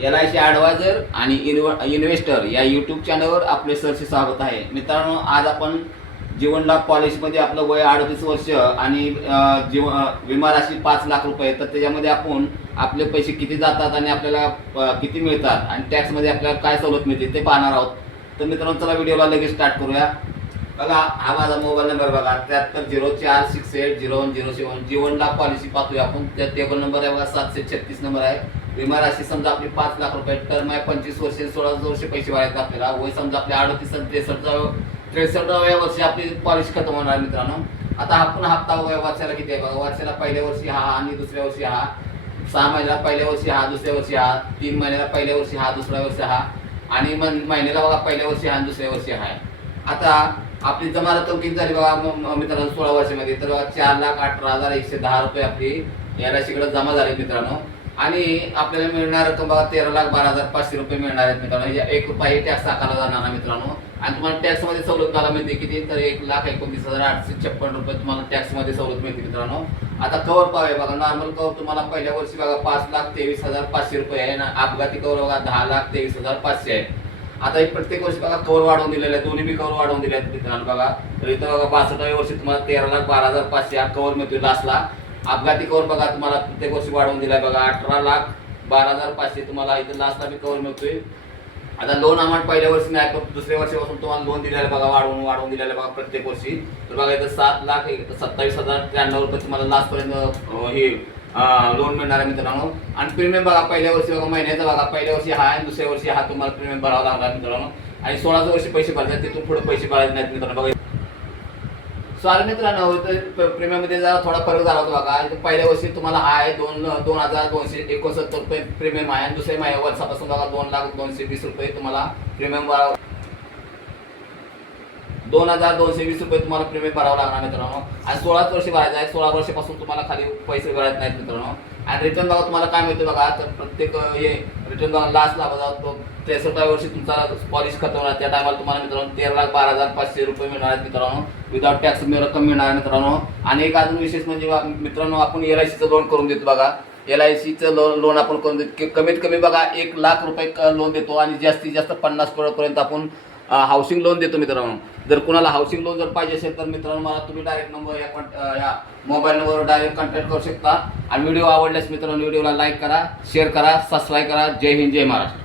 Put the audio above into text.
LIC adviser आणि investor या YouTube चॅनलवर आपले सरसे स्वागत आहे. मित्रांनो, आज आपण जीवन लाभ पॉलिसीमध्ये आपलं वय 38 वर्ष आणि विमा राशी 5 लाख रुपये, तर त्याच्यामध्ये आपण आपले पैसे किती जातात आणि आपल्याला किती मिळतात आणि टॅक्समध्ये आपल्याला काय सवलत मिळते ते पाहणार आहोत. तर मित्रांनो, चला व्हिडिओला लगेच स्टार्ट करूया. बघा, हा माझा मोबाईल नंबर बघा 7304680107. जीवन लाभ पॉलिसी पाहतोय आपण. त्या टेबल नंबर आहे बघा 736 नंबर आहे. विमा राशी समजा आपली 5 लाख रुपये, टर्म आहे 25 वर्ष, 16 वर्ष पैसे भरायचे आपल्याला. वय समजा आपले 38 आणि 63व्या वर्षी आपली पॉलिसी खतम होणार. मित्रांनो, आता आपण हप्ता वर्षाला किती आहे बघा. वर्षाला पहिल्या वर्षी हा आणि दुसऱ्या वर्षी हा, 6 महिन्याला पहिल्या वर्षी हा, दुसऱ्या वर्षी हा, 3 महिन्याला पहिल्या वर्षी हा, दुसऱ्या वर्षी हा, आणि महिन्याला बघा पहिल्या वर्षी हा आणि दुसऱ्या वर्षी हा. आता आपली जमा रक्कम किती झाली बघा मित्रांनो 16 वर्षामध्ये, तर 4,18,110 रुपये आपली LIC कडे जमा झाले मित्रांनो. आणि आपल्याला मिळणार रक्कम बघा 13,12,500 रुपये मिळणार आहेत मित्रांनो. एक रुपया टॅक्स आकारला जाणार नाही मित्रांनो. आणि तुम्हाला टॅक्समध्ये सवलत मला मिळते किती, तर 1,19,856 रुपये तुम्हाला टॅक्समध्ये सवलत मिळते मित्रांनो. आता कवर पाहूया बघा. नॉर्मल कवर तुम्हाला पहिल्या वर्षी बघा 5,23,500 रुपये आहे ना. अपघाती कवर बघा 10,23,500 आहे. आता एक प्रत्येक वर्षी बघा कवर वाढवून दिलेलं आहे, दोन्ही बी कवर वाढवून दिले आहेत मित्रांनो बघा. तर इथं बघा 62व्या वर्षी तुम्हाला 13,12,500 हा कवर मिळतोय लास्टला. अपघाती कवर बघा तुम्हाला प्रत्येक वर्षी वाढवून दिलाय बघा 18,12,500 तुम्हाला इथं लास्टला बी कवर मिळतोय. आता लोन अमाऊंट पहिल्या वर्षी नाही, पण दुसऱ्या वर्षापासून तुम्हाला लोन दिलेलं बघा वाढवून दिलेलं बघा प्रत्येक वर्षी. तर बघा इथं 7,27,093 रुपये तुम्हाला लास्ट पर्यंत हे लोन मिळणार आहे मित्रांनो. आणि प्रीमियम बघा पहिल्या वर्षी बघा महिन्याचा बघा पहिल्या वर्षी हा आणि दुसऱ्या वर्षी हा तुम्हाला प्रीमियम भरावा लागणार मित्रांनो. आणि 16व्या वर्षी पैसे भरायचे, तिथून पुढे पैसे भरायचे नाहीत मित्रांनो बघा. सॉरी मित्रांनो, प्रीमियम मध्ये जरा थोडा फरक झाला होता बघा. पहिल्या वर्षी तुम्हाला हा आहे 2,269 रुपये प्रीमियम आहे. आणि दुसऱ्या वर्षापासून बघा 2,02,20 रुपये तुम्हाला प्रीमियम 2,220 रुपये तुम्हाला प्रीमियम भरावं लागणार मित्रांनो. आणि 16 वर्षी भरायचं आहे. 16 वर्षापासून तुम्हाला खाली पैसे भरायचे नाहीत मित्रांनो. आणि रिटर्न बघा तुम्हाला काय मिळतं बघा, तर प्रत्येक हे रिटर्न बघा लास्टला बघा 63व्या वर्षी तुमचा पॉलिसी खतम होणार. त्या टायमाला तुम्हाला मित्रांनो 13,12,500 रुपये मिळणार आहेत मित्रांनो. विदाउट टॅक्स रक्कम मिळणार आहे मित्रांनो. आणि एक अजून विशेष म्हणजे मित्रांनो, आपण LICचं लोन करून देतो बघा. LICचं लोन आपण करून देतो. कमीत कमी बघा 1 लाख रुपये लोन देतो आणि जास्तीत जास्त 50 करोडपर्यंत आपण हाऊसिंग लोन देतो मित्रांनो. जर कुणाला हाऊसिंग लोन जर पाहिजे असेल तर मित्रांनो मला तुम्ही डायरेक्ट नंबर या मोबाईल नंबरवर डायरेक्ट कॉन्टॅक्ट करू शकता. आणि व्हिडिओ आवडल्यास मित्रांनो व्हिडिओला लाईक करा, शेअर करा, सबस्क्राईब करा. जय हिंद, जय महाराष्ट्र.